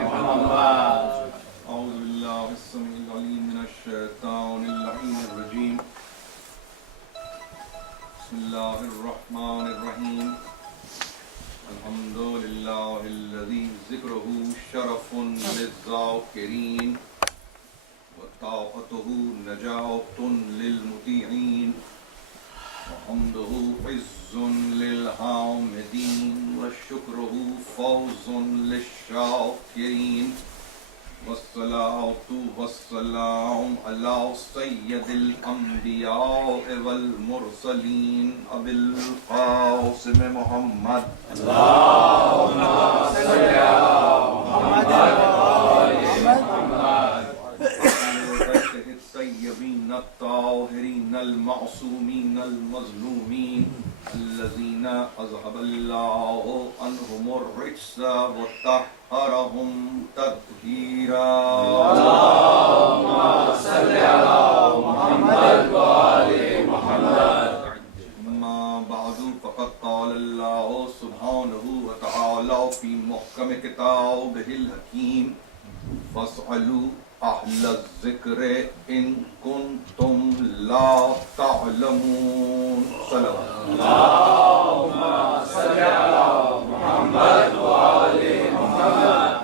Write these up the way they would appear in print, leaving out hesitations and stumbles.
أعوذ بالله السميع العليم من الشيطان اللعين الرجيم بسم الله الرحمن الرحيم الحمد لله الذي ذكره شرف للذاكرين وطاعته نجاة للمطيعين وحمده عز للحامدين وشكره فوز للشاكرين والصلاة والسلام على سيد الأنبياء والمرسلين أبي القاسم محمد اللهم صل على محمد الطيبين الطاهرين المعصومين المظلومين الذين أذهب الله عنهم الرجس وطهرهم تطهيرا اللهم صل على محمد وآل محمد أما بعد فقد قال الله سبحانه وتعالى في محكم كتابه الحكيم فاسألوا أهل الذكر إن كنتم لا تعلمون اللهم صل على محمد وآل محمد.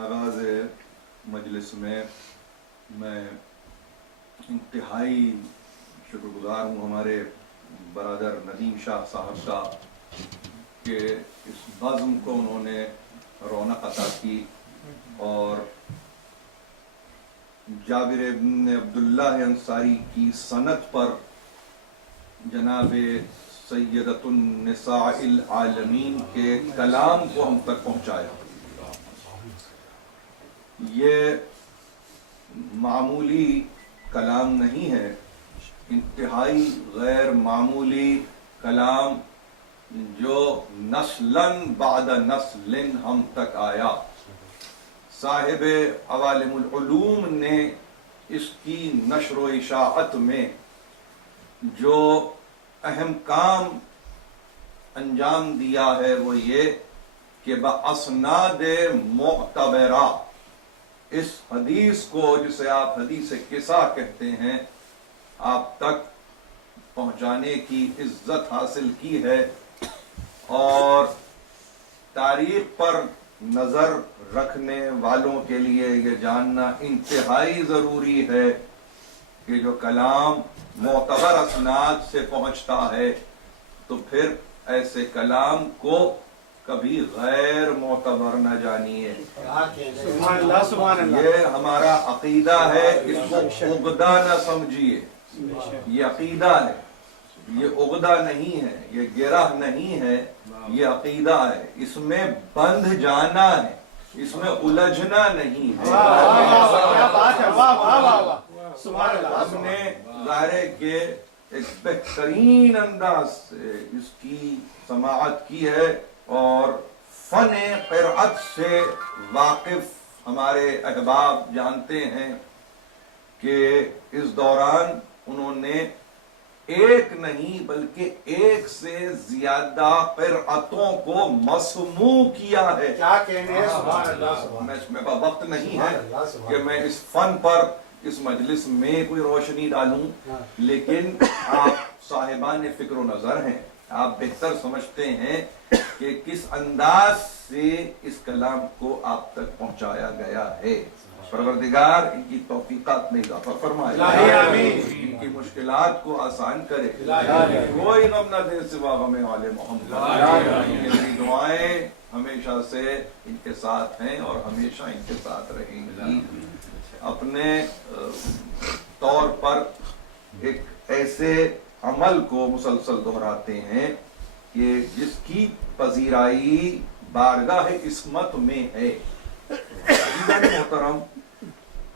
آغاز مجلس میں انتہائی شکر گزار ہوں ہمارے برادر ندیم شاہ صاحب کا کہ اس بزم کو انہوں نے رونق عطا کی اور جابر ابن عبداللہ انصاری کی سند پر جناب سیدۃ النساء العالمین کے کلام کو ہم تک پہنچایا. یہ معمولی کلام نہیں ہے، انتہائی غیر معمولی کلام جو نسلاً بعد نسل ہم تک آیا. صاحب عوالم العلوم نے اس کی نشر و اشاعت میں جو اہم کام انجام دیا ہے وہ یہ کہ باسناد معتبرہ اس حدیث کو، جسے آپ حدیث قصہ کہتے ہیں، آپ تک پہنچانے کی عزت حاصل کی ہے. اور تاریخ پر نظر رکھنے والوں کے لیے یہ جاننا انتہائی ضروری ہے کہ جو کلام معتبر اسناد سے پہنچتا ہے تو پھر ایسے کلام کو کبھی غیر معتبر نہ جانیے. یہ ہمارا عقیدہ ہے، اس کو عقدہ نہ سمجھیے. یہ عقیدہ ہے، یہ عقدہ نہیں ہے، یہ گرہ نہیں ہے، یہ عقیدہ ہے. اس میں بندھ جانا ہے، اس میں الجھنا نہیں ہے. ہم نے ظاہر ہے کہ ایک بہترین انداز سے اس کی سماعت کی ہے اور فن قرأت سے واقف ہمارے احباب جانتے ہیں کہ اس دوران انہوں نے ایک نہیں بلکہ ایک سے زیادہ قرأتوں کو مسموع کیا ہے. کیا کہنے ہیں؟ میں وقت نہیں ہے کہ میں اس فن پر اس مجلس میں کوئی روشنی ڈالوں، لیکن آپ صاحبان فکر و نظر ہیں، آپ بہتر سمجھتے ہیں کہ کس انداز سے اس کلام کو آپ تک پہنچایا گیا ہے. پروردگار ان کی توفیقات میں اضافہ فرمائے، ان کی مشکلات کو آسان کرے، کوئی غم نہ دے سوا غم والے محمد. میری دعائیں ہمیشہ سے ان کے ساتھ ہیں اور ہمیشہ ان کے ساتھ رہیں گی. اپنے طور پر ایک ایسے عمل کو مسلسل دہراتے ہیں کہ جس کی پذیرائی بارگاہ عصمت میں ہے. محترم،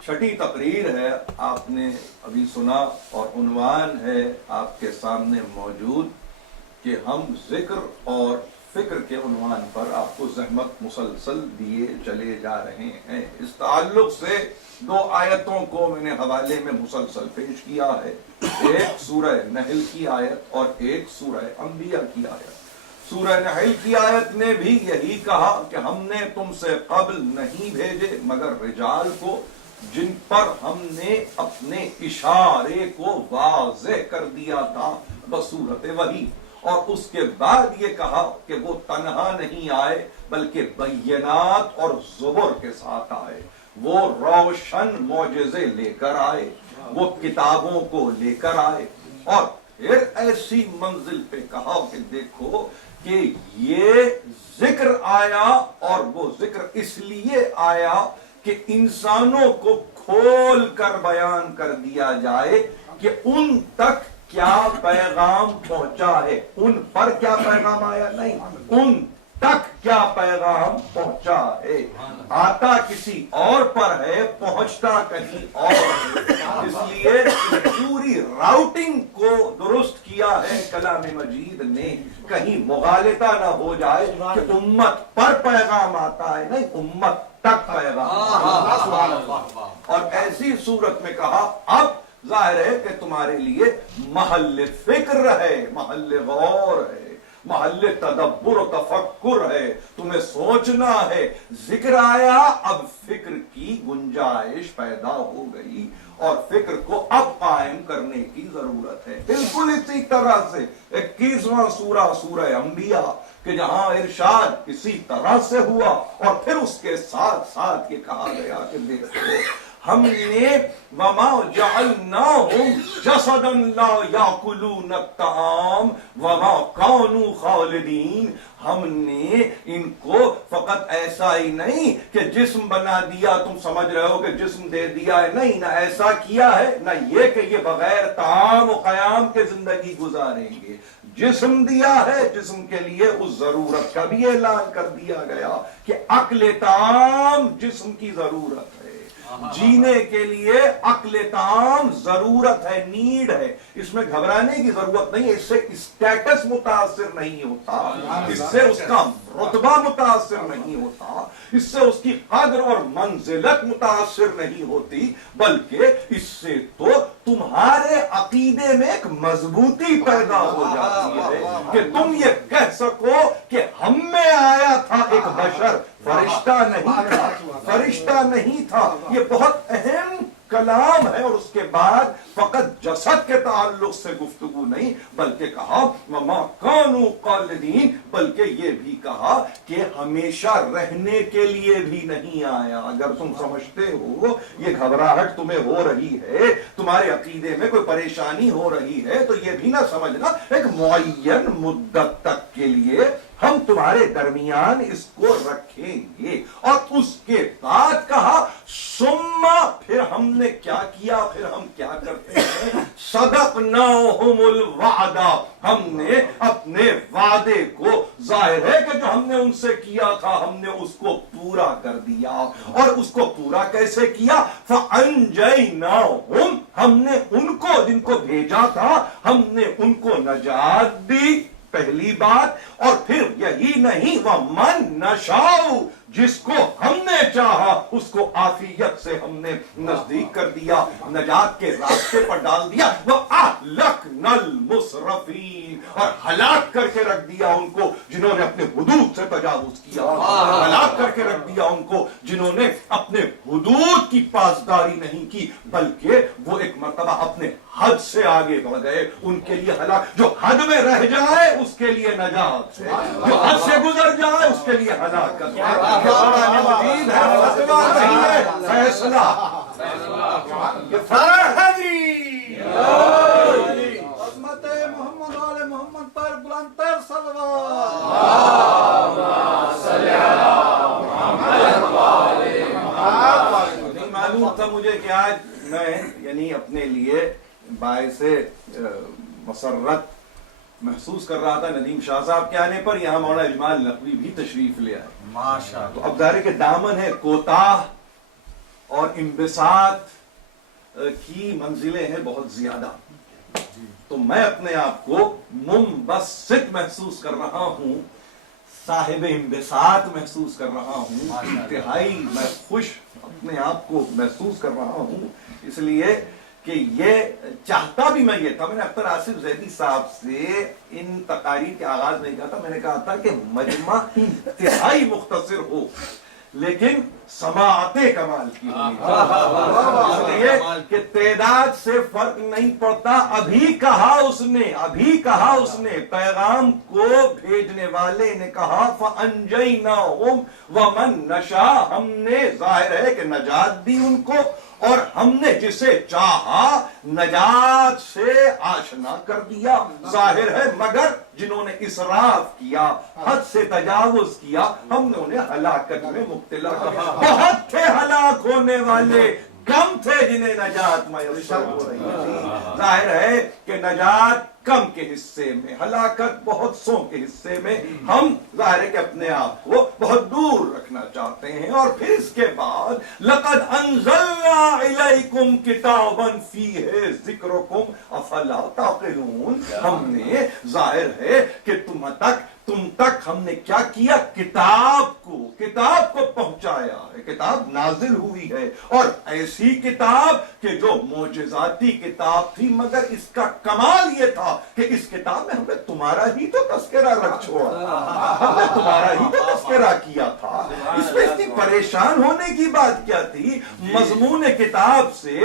چھٹی تقریر ہے، آپ نے ابھی سنا اور عنوان ہے آپ کے سامنے موجود کہ ہم ذکر اور فکر کے عنوان پر آپ کو زحمت مسلسل دیے چلے جا رہے ہیں. اس تعلق سے 2 آیتوں کو میں نے حوالے میں مسلسل پیش کیا ہے، ایک سورہ نحل کی آیت اور ایک سورہ انبیاء کی آیت. سورہ نحل کی آیت نے بھی یہی کہا کہ ہم نے تم سے قبل نہیں بھیجے مگر رجال کو جن پر ہم نے اپنے اشارے کو واضح کر دیا تھا بصورت وحی، اور اس کے بعد یہ کہا کہ وہ تنہا نہیں آئے بلکہ بینات اور زبر کے ساتھ آئے، وہ روشن معجزے لے کر آئے، وہ کتابوں کو لے کر آئے، اور پھر ایسی منزل پہ کہا کہ دیکھو کہ یہ ذکر آیا، اور وہ ذکر اس لیے آیا کہ انسانوں کو کھول کر بیان کر دیا جائے کہ ان تک کیا پیغام پہنچا ہے، ان پر کیا پیغام آیا نہیں، ان تک کیا پیغام پہنچا ہے، آتا کسی اور پر ہے، پہنچتا کہیں اور ہے۔ اس لیے پوری راؤٹنگ کو درست کیا ہے کلام مجید نے، کہیں مغالطہ نہ ہو جائے کہ امت پر پیغام آتا ہے، نہیں، امت تک پیغام۔ اور ایسی صورت میں کہا اب ظاہر ہے کہ تمہارے لیے محل فکر ہے، محل غور ہے، محل تدبر و تفکر ہے، تمہیں سوچنا ہے۔ ذکر آیا، اب فکر کی گنجائش پیدا ہو گئی اور فکر کو اب قائم کرنے کی ضرورت ہے۔ بالکل اسی طرح سے 21واں سورہ سورہ انبیاء کہ جہاں ارشاد اسی طرح سے ہوا، اور پھر اس کے ساتھ ساتھ یہ کہا گیا کہ دیکھو ہم نے وما جعلناہم جسدا لا یاکلون الطعام وما کانوا خالدین، ہم نے ان کو فقط ایسا ہی نہیں کہ جسم بنا دیا، تم سمجھ رہے ہو کہ جسم دے دیا ہے، نہیں، نہ ایسا کیا ہے، نہ یہ کہ یہ بغیر طعام و قیام کے زندگی گزاریں گے، جسم دیا ہے، جسم کے لیے اس ضرورت کا بھی اعلان کر دیا گیا کہ اکل طعام جسم کی ضرورت ہے، جینے کے لیے اکل طعام ضرورت ہے، نیڈ ہے، اس میں گھبرانے کی ضرورت نہیں ہے، اس سے اسٹیٹس متاثر نہیں ہوتا، اس سے اس کا رتبہ متاثر نہیں ہوتا، اس سے اس کی قدر اور منزلت متاثر نہیں ہوتی، بلکہ اس سے تو تمہارے عقیدے میں ایک مضبوطی پیدا ہو جاتی ہے کہ تم یہ کہہ سکو کہ ہم میں آیا تھا ایک بشر، فرشتہ نہیں تھا، فرشتہ نہیں تھا۔ یہ بہت اہم کلام ہے، اور اس کے بعد فقط جسد کے تعلق سے گفتگو نہیں بلکہ کہا وما کانوا خالدین، بلکہ یہ بھی کہا کہ ہمیشہ رہنے کے لیے بھی نہیں آیا۔ اگر تم سمجھتے ہو یہ گھبراہٹ تمہیں ہو رہی ہے، تمہارے عقیدے میں کوئی پریشانی ہو رہی ہے، تو یہ بھی نہ سمجھنا ایک معین مدت تک کے لیے ہم تمہارے درمیان اس کو رکھیں گے۔ اور اس کے بعد کہا ثم، پھر ہم نے کیا کیا، پھر ہم کیا کرتے ہیں، صدقناہم الوعدہ، ہم نے اپنے وعدے کو، ظاہر ہے کہ جو ہم نے ان سے کیا تھا ہم نے اس کو پورا کر دیا، اور اس کو پورا کیسے کیا، فانجیناہم، ہم نے ان کو جن کو بھیجا تھا ہم نے ان کو نجات دی، پہلی بات، اور پھر یہی نہیں وَمَن نَشَاءُ، جس کو ہم نے چاہا اس کو عافیت سے ہم نے نزدیک کر دیا، نجات کے راستے پر ڈال دیا، وَأَهْلَكْنَا الْمُسْرَفِينَ، اور ہلاک کر کے رکھ دیا ان کو جنہوں نے اپنے حدود سے تجاوز کیا، ہلاک کر کے رکھ دیا ان کو جنہوں نے اپنے حدود کی پاسداری نہیں کی، بلکہ وہ ایک مرتبہ اپنے حد سے آگے بڑھ گئے، ان کے لیے ہلاک، جو حد میں رہ جائے اس کے لیے نجات ہے، جو حد سے گزر جائے اس کے لیے ہلاکت ہے۔ قرآن مجید ہے، فتویٰ نہیں ہے، فیصلہ، یہ فرح ہے جی۔ عظمت محمد آل محمد پر بلند تر صلوات۔ نہیں معلوم تھا مجھے کہ آج میں یعنی اپنے لیے باعث مسرت محسوس کر رہا تھا ندیم شاہ صاحب کے آنے پر، یہاں مولانا اجمال نقوی بھی تشریف لے آئے، ماشاءاللہ۔ تو اب ظاہر کہ دامن ہے کوتاہ اور انبساط کی منزلیں ہیں بہت زیادہ، تو میں اپنے آپ کو منبسط محسوس کر رہا ہوں، صاحب انبساط محسوس کر رہا ہوں، انتہائی میں خوش اپنے آپ کو محسوس کر رہا ہوں، اس لیے کہ یہ چاہتا بھی میں یہ تھا. میں نے اختر آصف زیدی صاحب سے ان تقاریر کے آغاز میں کہا تھا, میں نے کہا تھا کہ مجمع انتہائی مختصر ہو لیکن سماعت کمال کی ہونی چاہیے, اس لیے کہ تعداد سے فرق نہیں پڑتا. ابھی کہا اس نے پیغام کو بھیجنے والے نے کہا فَأَنْجَيْنَاهُمْ وَمَنْ نَشَاءَ, ہم نے ظاہر ہے کہ نجات دی ان کو اور ہم نے جسے چاہا نجات سے آشنا کر دیا. ظاہر ہے مگر جنہوں نے اسراف کیا, حد سے تجاوز کیا, ہم نے انہیں ہلاکت میں مبتلا کیا. بہت تھے ہلاک ہونے والے, کم تھے جنہیں نجات میسر ہو رہی تھی. ظاہر ہے کہ نجات کم کے حصے میں, ہلاکت بہت سو کے حصے میں. ہم ظاہر ہے کہ اپنے آپ کو بہت دور رکھنا چاہتے ہیں. اور پھر اس کے بعد لقد انزلنا الیکم کتابا فیہ ذکرکم افلا تعقلون, ہم نے ظاہر ہے کہ تم تک ہم نے کیا کیا, کتاب کو پہنچایا ہے. کتاب نازل ہوئی ہے اور ایسی کتاب کہ جو معجزاتی کتاب تھی, مگر اس کا کمال یہ تھا کہ اس کتاب میں ہم نے تمہارا ہی تو تذکرہ رکھ چھوڑا, ہم نے تمہارا ہی تو تذکرہ کیا تھا. اس میں اتنی پریشان ہونے کی بات کیا تھی؟ مضمون کتاب سے,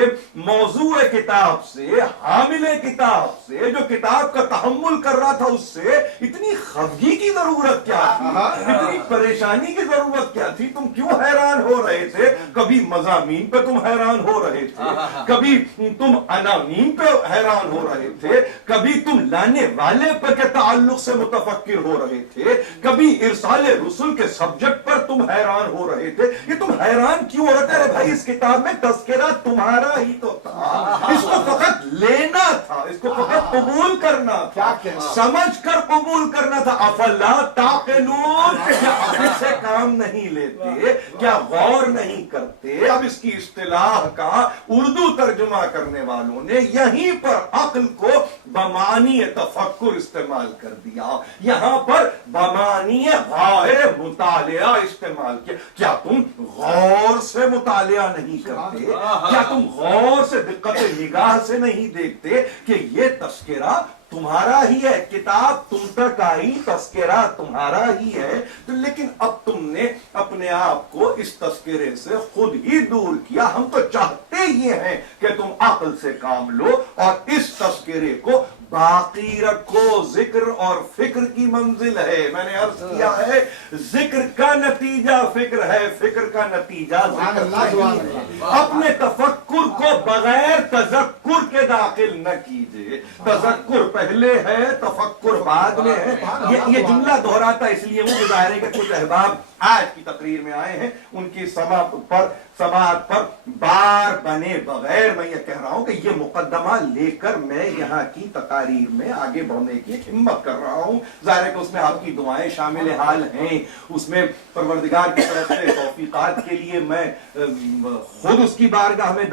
موضوع کتاب سے, حامل کتاب سے, جو کتاب کا تحمل کر رہا تھا, اس سے اتنی خفگی کی ضرورت کیا تھی, اتنی پریشانی کی ضرورت کیا تھی؟ تم کیوں حیران ہو رہے تھے؟ کبھی مضامین پہ تم حیران ہو رہے تھے, کبھی تم عناوین پہ حیران ہو رہے تھے, کبھی تم لانے والے پر کے تعلق سے متفکر ہو رہے تھے, کبھی ارسال رسول کے سبجیکٹ پر تم حیران ہو رہے تھے. یہ تم حیران کیوں ہو رہے تھے؟ بھائی اس کتاب میں تذکرہ تمہارا ہی تو تھا, اس کو فقط لینا تھا, اس کو فقط قبول کرنا تھا, سمجھ کر قبول کرنا تھا. افلا تعقلون, کیا عقل سے کام نہیں لیتے, کیا غور نہیں کرتے؟ اب اس کی اصطلاح کا اردو ترجمہ کرنے والوں نے یہیں پر عقل کو بمعنی تفکر استعمال کر دیا, یہاں پر بمعنی غائر مطالعہ استعمال کیا. کیا تم غور سے مطالعہ نہیں کرتے؟ کیا تم غور سے دقت نگاہ سے نہیں دیکھتے کہ یہ تذکرہ تمہارا ہی ہے, کتاب تم تک آئی, تذکرہ تمہارا ہی ہے, لیکن اب تم نے اپنے آپ کو اس تذکرے سے خود ہی دور کیا. ہم تو چاہتے یہ ہیں کہ تم عقل سے کام لو اور اس تذکرے کو باقی رکھو. ذکر اور فکر کی منزل ہے. میں نے عرض کیا ہے ذکر کا نتیجہ فکر ہے, فکر کا نتیجہ ذکر نہیں ہے. اپنے تفکر کو بغیر تذکر کے داخل نہ کیجئے. تذکر پہلے ہے, تفکر بعد میں ہے. یہ جملہ دہراتا اس لیے وہ ظاہر ہے کہ کچھ احباب آج کی تقریر میں آئے ہیں, ان کی سماعت پر بار بنے بغیر میں یہ کہہ رہا ہوں کہ یہ مقدمہ لے کر میں یہاں کی تقاریر میں آگے بڑھنے کی ہمت کر رہا ہوں. ظاہر ہے کہ اس میں آپ کی دعائیں شامل حال ہیں, اس میں پروردگار کی طرف سے توفیقات کے لیے میں خود اس کی بارگاہ میں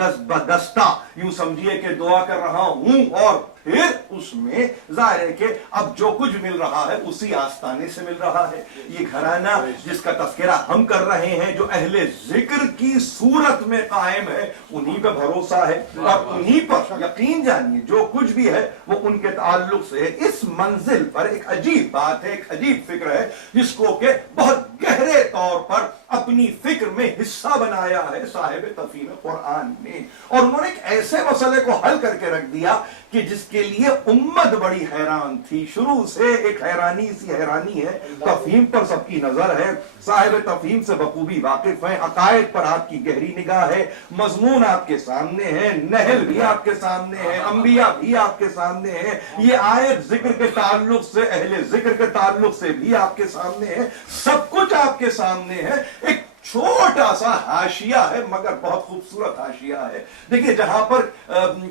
دستہ یوں سمجھیے کہ دعا کر رہا ہوں. اور پھر اس میں ظاہر ہے کہ اب جو کچھ مل رہا ہے اسی آستانے سے مل رہا ہے. یہ گھرانہ جس کا تذکرہ ہم کر رہے ہیں, جو اہل ذکر کی صورت میں قائم ہے, انہی پہ بھروسہ ہے اور انہی پر یقین جانیے جو کچھ بھی ہے وہ ان کے تعلق سے ہے. اس منزل پر ایک عجیب بات ہے, ایک عجیب فکر ہے جس کو کہ بہت گہرے طور پر اپنی فکر میں حصہ بنایا ہے صاحب تفہیم قرآن نے, اور انہوں نے ایک ایسے مسئلے کو حل کر کے رکھ دیا کہ جس کے لیے امت بڑی حیران تھی. شروع سے ایک حیرانی ہے. تفہیم پر سب کی نظر ہے, صاحب تفہیم سے بخوبی واقف ہیں, عقائد پر آپ کی گہری نگاہ ہے, مضمون آپ کے سامنے ہے, نحل بھی آپ کے سامنے ہے, انبیاء بھی آپ کے سامنے ہے, یہ آیت ذکر کے تعلق سے, اہل ذکر کے تعلق سے بھی آپ کے سامنے ہے, سب کچھ آپ کے سامنے ہے. ایک چھوٹا سا حاشیہ ہے مگر بہت خوبصورت حاشیہ ہے. دیکھیے جہاں پر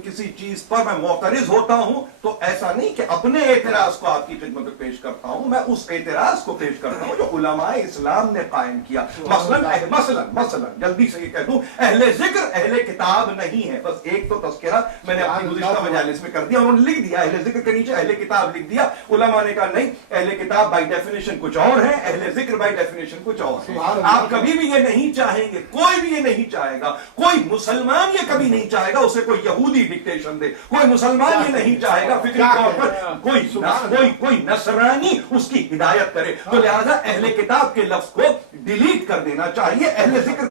کسی چیز پر میں معترض ہوتا ہوں تو ایسا نہیں کہ اپنے اعتراض کو آپ کی خدمت میں پیش کرتا ہوں, میں اس اعتراض کو پیش کرتا ہوں جو علماء اسلام نے قائم کیا. مثلا جلدی سے یہ کہہ دوں, اہل ذکر اہل کتاب نہیں ہے. بس ایک تو تذکرہ میں نے اپنی گزشتہ مجالس میں کر دیا, انہوں نے لکھ دیا اہل ذکر کے نیچے اہل کتاب لکھ دیا. علماء نے کہا نہیں, اہل کتاب بائی ڈیفینیشن کچھ اور ہے, اہل ذکر بائی ڈیفینیشن کچھ اور ہے. آپ کبھی بھی بھی یہ نہیں چاہیں گے, کوئی بھی یہ نہیں چاہے گا, کوئی مسلمان یہ کبھی نہیں چاہے گا اسے کوئی یہودی ڈکٹیشن دے, کوئی مسلمان یہ نہیں چاہے گا فکری طور پر کوئی نصرانی اس کی ہدایت کرے. تو لہذا اہل کتاب کے لفظ کو ڈیلیٹ کر دینا چاہیے, اہل ذکر